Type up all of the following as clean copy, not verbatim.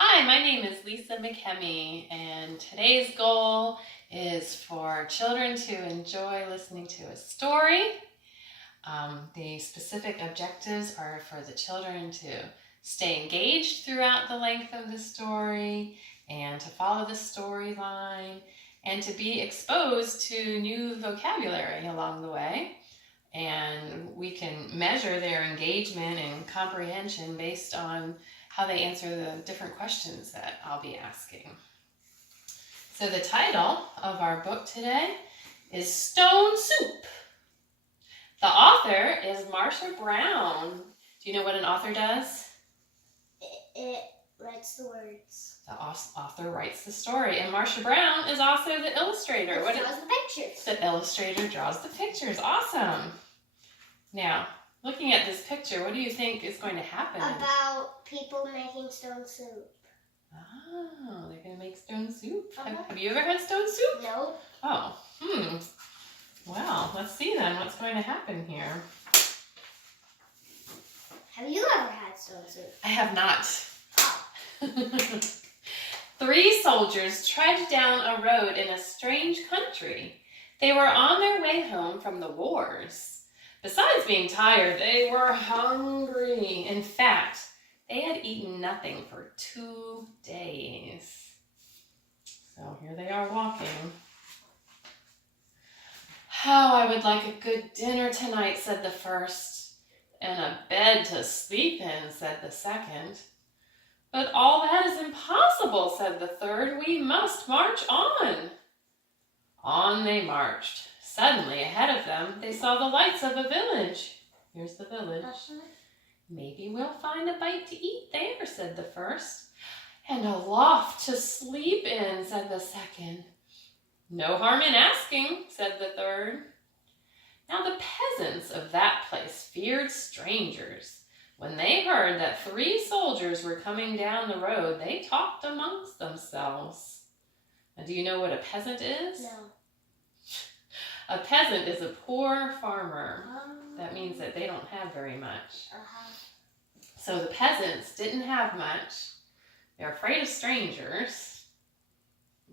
Hi, my name is Lisa McKemmy, and today's goal is for children to enjoy listening to a story. The specific objectives are for the children to stay engaged throughout the length of the story and to follow the storyline and to be exposed to new vocabulary along the way. And we can measure their engagement and comprehension based on how they answer the different questions that I'll be asking. So the title of our book today is Stone Soup. The author is Marsha Brown. Do you know what an author does? It writes the words. The author writes the story, and Marsha Brown is also the illustrator. It draws the pictures. The illustrator draws the pictures. Awesome. Now, looking at this picture, what do you think is going to happen? About people making stone soup. Oh, they're going to make stone soup? Have you ever had stone soup? No. Oh, Well, let's see then what's going to happen here. Have you ever had stone soup? I have not. Oh. 3 soldiers trudged down a road in a strange country. They were on their way home from the wars. Besides being tired, they were hungry. In fact, they had eaten nothing for 2 days. So here they are walking. "How I would like a good dinner tonight," said the first. "And a bed to sleep in," said the second. "But all that is impossible," said the third. "We must march on." On they marched. Suddenly, ahead of them, they saw the lights of a village. Here's the village. "Maybe we'll find a bite to eat there," said the first. "And a loft to sleep in," said the second. "No harm in asking," said the third. Now the peasants of that place feared strangers. When they heard that 3 soldiers were coming down the road, they talked amongst themselves. Now, do you know what a peasant is? No. A peasant is a poor farmer. That means that they don't have very much. So the peasants didn't have much. They're afraid of strangers.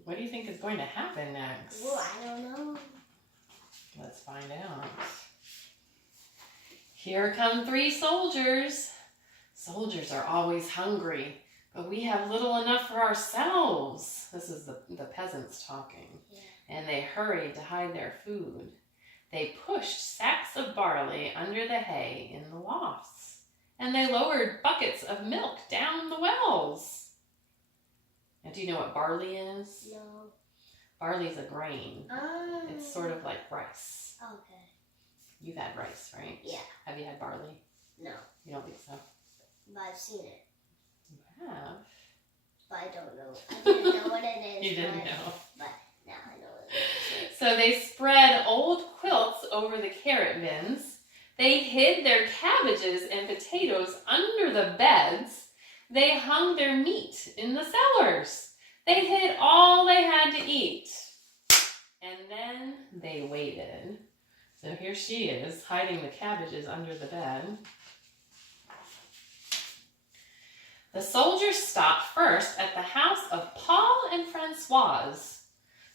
What do you think is going to happen next? Oh, I don't know. Let's find out. Here come 3 soldiers. Soldiers are always hungry, but we have little enough for ourselves. This is the peasants talking. Yeah. And they hurried to hide their food. They pushed sacks of barley under the hay in the lofts, and they lowered buckets of milk down the wells. Now, do you know what barley is? No. Barley is a grain. Oh. It's sort of like rice. Okay. You've had rice, right? Yeah. Have you had barley? No. You don't think so? But I've seen it. You have? But I don't know. I didn't know what it is. You didn't know. But now I know what it is. So they spread old quilts over the carrot bins. They hid their cabbages and potatoes under the beds. They hung their meat in the cellars. They hid all they had to eat. And then they waited. So here she is, hiding the cabbages under the bed. The soldiers stopped first at the house of Paul and Francoise.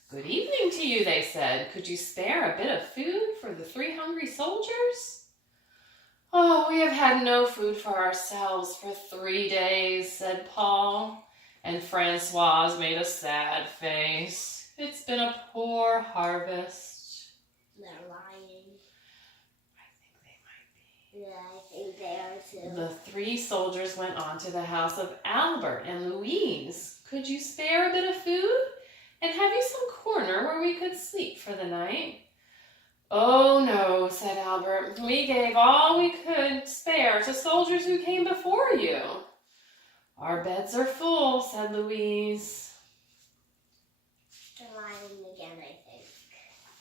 "Good evening to you," they said. "Could you spare a bit of food for the 3 hungry soldiers?" "Oh, we have had no food for ourselves for 3 days," said Paul. And Francoise made a sad face. "It's been a poor harvest." They're lying. I think they might be. Yeah, I think they are too. The 3 soldiers went on to the house of Albert and Louise. "Could you spare a bit of food? And have you some corner where we could sleep for the night?" "Oh no," said Albert. "We gave all we could spare to soldiers who came before you." "Our beds are full," said Louise. They're lying again, I think.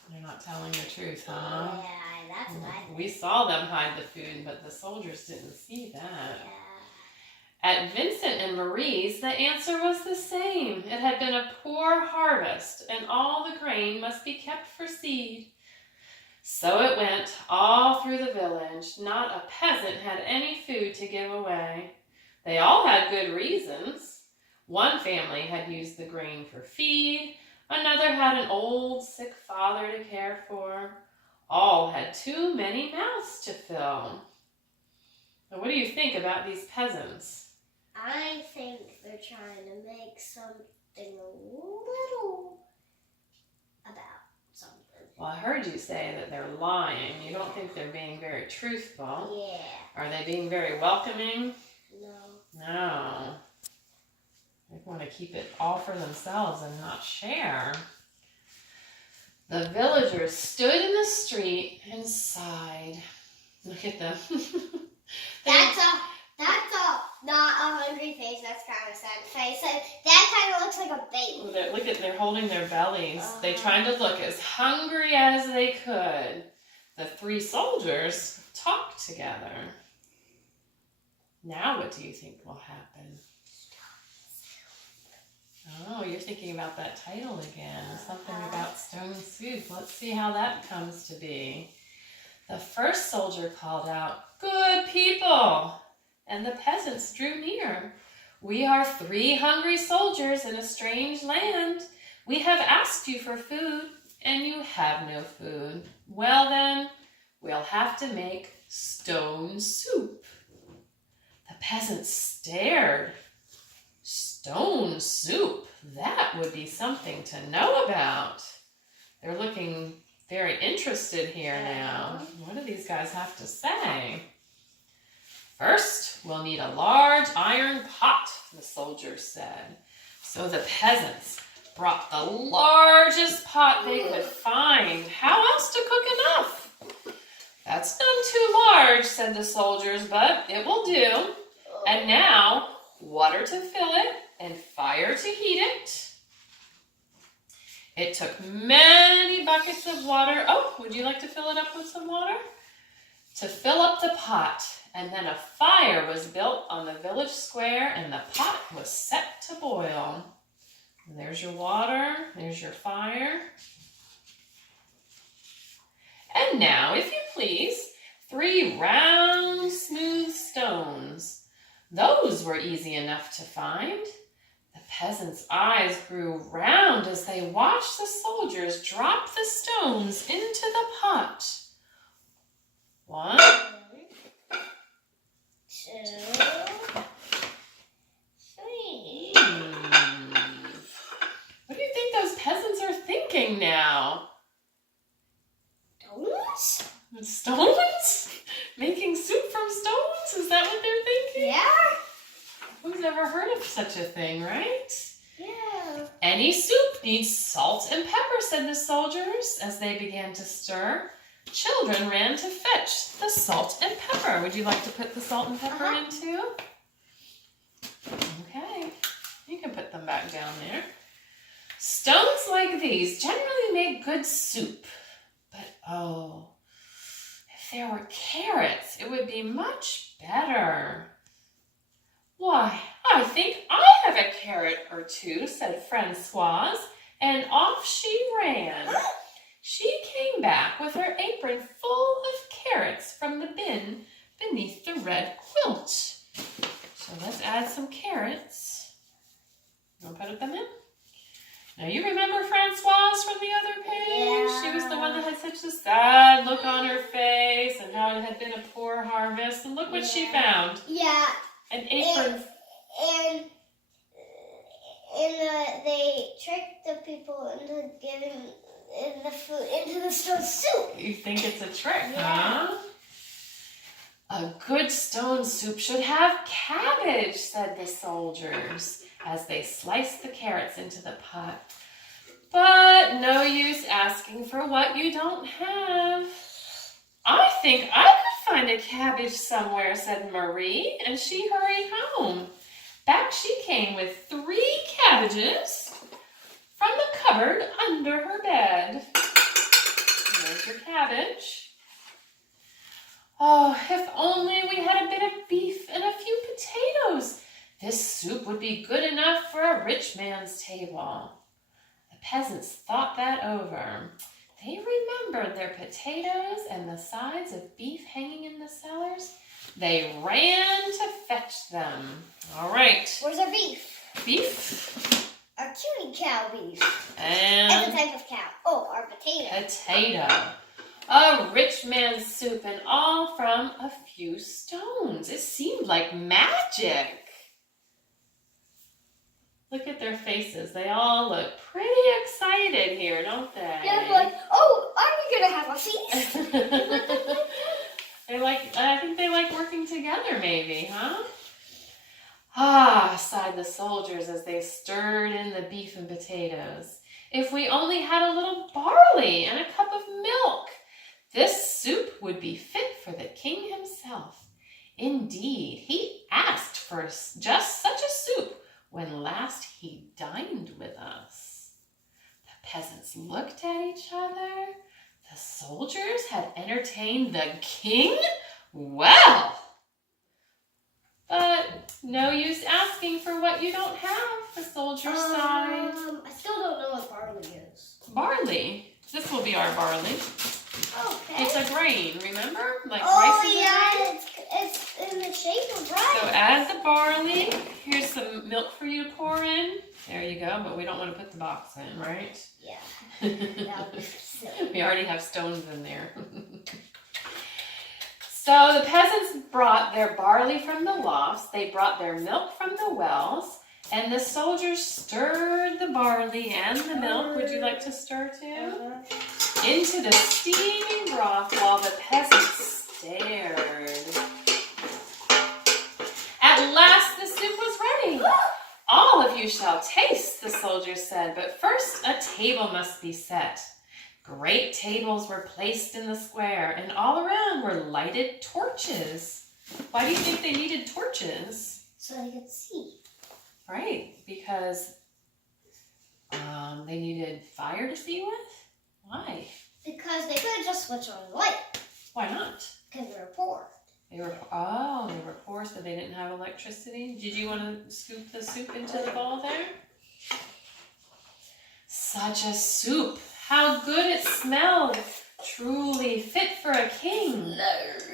They're not telling the truth, huh? Yeah, that's what I think. We saw them hide the food, but the soldiers didn't see that. Yeah. At Vincent and Marie's, the answer was the same. It had been a poor harvest, and all the grain must be kept for seed. So it went all through the village. Not a peasant had any food to give away. They all had good reasons. One family had used the grain for feed. Another had an old, sick father to care for. All had too many mouths to fill. Now, what do you think about these peasants? I think they're trying to make something a little about something. Well, I heard you say that they're lying. You don't think they're being very truthful. Yeah. Are they being very welcoming? No. No. They want to keep it all for themselves and not share. The villagers stood in the street and sighed. Look at them. That's not a hungry face. That's kind of a sad face. That kind of looks like a baby. They're holding their bellies. They tried to look as hungry as they could. The three soldiers talked together. Now what do you think will happen? Oh, you're thinking about that title again. Something about stone soup. Let's see how that comes to be. The first soldier called out, "Good people!" And the peasants drew near. "We are 3 hungry soldiers in a strange land. We have asked you for food, and you have no food. Well then, we'll have to make stone soup." The peasants stared. Stone soup, that would be something to know about. They're looking very interested here now. What do these guys have to say? "First, we'll need a large iron pot," the soldiers said. So the peasants brought the largest pot they could find. How else to cook enough? "That's none too large," said the soldiers, "but it will do. And now, water to fill it and fire to heat it." It took many buckets of water. Oh, would you like to fill it up with some water? To fill up the pot, and then a fire was built on the village square and the pot was set to boil. And there's your water, there's your fire. And now, if you please, 3 round, smooth stones. Those were easy enough to find. The peasants' eyes grew round as they watched the soldiers drop the stones into the pot. 1, 2, 3. What do you think those peasants are thinking now? Stones? Stones? Making soup from stones? Is that what they're thinking? Yeah. Who's ever heard of such a thing, right? Yeah. "Any soup needs salt and pepper," said the soldiers as they began to stir. Children ran to fetch the salt and pepper. Would you like to put the salt and pepper in too? Okay, you can put them back down there. "Stones like these generally make good soup. But oh, if there were carrots, it would be much better." "Why, I think I have a carrot or 2, said Francoise, and off she ran. She came back with her apron full of carrots from the bin beneath the red quilt. So let's add some carrots. You want to put them in? Now you remember Francoise from the other page? Yeah. She was the one that had such a sad look on her face and how it had been a poor harvest. And look what she found. Yeah. An apron. And they tricked the people into giving the food into the stone soup. You think it's a trick, Yeah. huh? "A good stone soup should have cabbage," said the soldiers as they sliced the carrots into the pot. "But no use asking for what you don't have." "I think I could find a cabbage somewhere," said Marie, and she hurried home. Back she came with 3 cabbages from the cupboard under her bed. There's your cabbage. "Oh, if only we had a bit of beef and a few potatoes. This soup would be good enough for a rich man's table." The peasants thought that over. They remembered their potatoes and the sides of beef hanging in the cellars. They ran to fetch them. All right. Where's our beef? beef. A cutie cow beef. It's a And type of cow. Oh, or potato. potato. A rich man's soup, and all from a few stones. It seemed like magic. Look at their faces. They all look pretty excited here, don't they? They're like, oh, are we gonna have a feast? I think they like working together maybe, huh? Ah, sighed the soldiers as they stirred in the beef and potatoes. If we only had a little barley and a cup of milk, this soup would be fit for the king himself. Indeed, he asked for just such a soup when last he dined with us. The peasants looked at each other. The soldiers had entertained the king? Well, but no use asking for what you don't have, the soldier sighed. I still don't know what barley is. Barley. This will be our barley. Okay. It's a grain, remember? Like Oh rice is a yeah, grain. it's in the shape of So rice. add the barley. Here's some milk for you to pour in. There you go, but we don't want to put the box in, right? Yeah. That would be silly. We already have stones in there. So the peasants brought their barley from the lofts, they brought their milk from the wells, and the soldiers stirred the barley and the milk, would you like to stir too? Into the steaming broth while the peasants stared. At last the soup was ready. All of you shall taste, the soldiers said, but first a table must be set. Great tables were placed in the square, and all around were lighted torches. Why do you think they needed torches? So they could see. Right, because they needed fire to see with? Why? Because they could just switch on the light. Why not? Because they were poor. They were poor, so they didn't have electricity. Did you want to scoop the soup into the bowl there? Such a soup! How good it smelled! Truly fit for a king.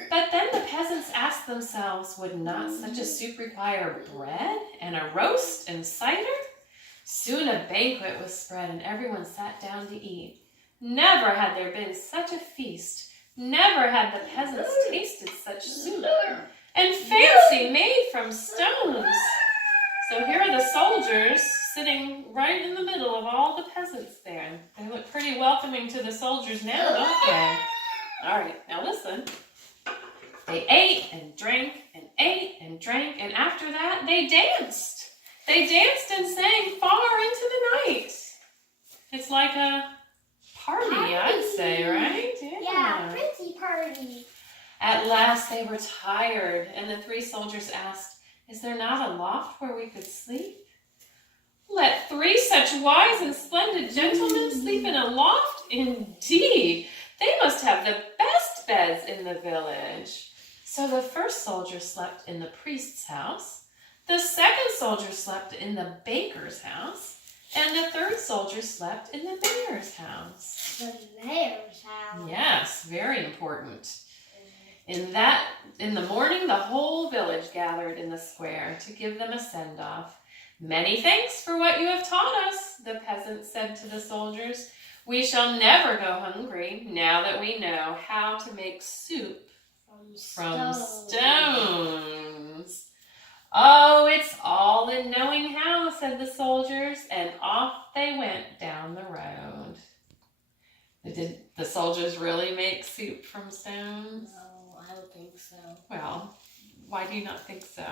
But then the peasants asked themselves, would not such a soup require bread and a roast and cider? Soon a banquet was spread and everyone sat down to eat. Never had there been such a feast. Never had the peasants tasted such soup. And fancy made from stones. So here are the soldiers sitting right in the middle of all the peasants there. They look pretty welcoming to the soldiers now, don't they? All right, now listen. They ate and drank and ate and drank, and after that, they danced. They danced and sang far into the night. It's like a party, I'd say, right? Yeah, pretty party. At last, they were tired, and the three soldiers asked, is there not a loft where we could sleep? Let three such wise and splendid gentlemen sleep in a loft? Indeed, they must have the best beds in the village. So the first soldier slept in the priest's house, the second soldier slept in the baker's house, and the third soldier slept in the mayor's house. The mayor's house. Yes, very important. In the morning, the whole village gathered in the square to give them a send-off. Many thanks for what you have taught us, the peasants said to the soldiers. We shall never go hungry now that we know how to make soup from stones. Oh, it's all in knowing how, said the soldiers, and off they went down the road. Did the soldiers really make soup from stones? No, I don't think so. Well, why do you not think so?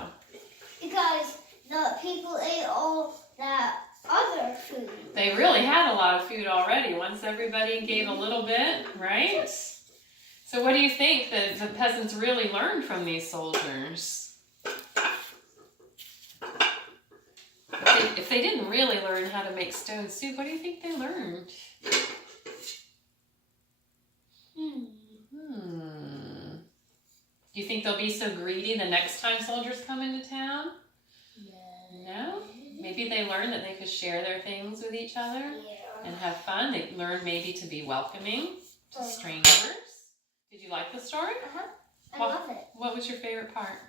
Because the people ate all that other food. They really had a lot of food already once everybody gave a little bit, right? So what do you think that the peasants really learned from these soldiers? If they didn't really learn how to make stone soup, what do you think they learned? Do you think they'll be so greedy the next time soldiers come into town? No? Maybe they learned that they could share their things with each other and have fun. They learned maybe to be welcoming to strangers. Did you like the story? I love it. What was your favorite part?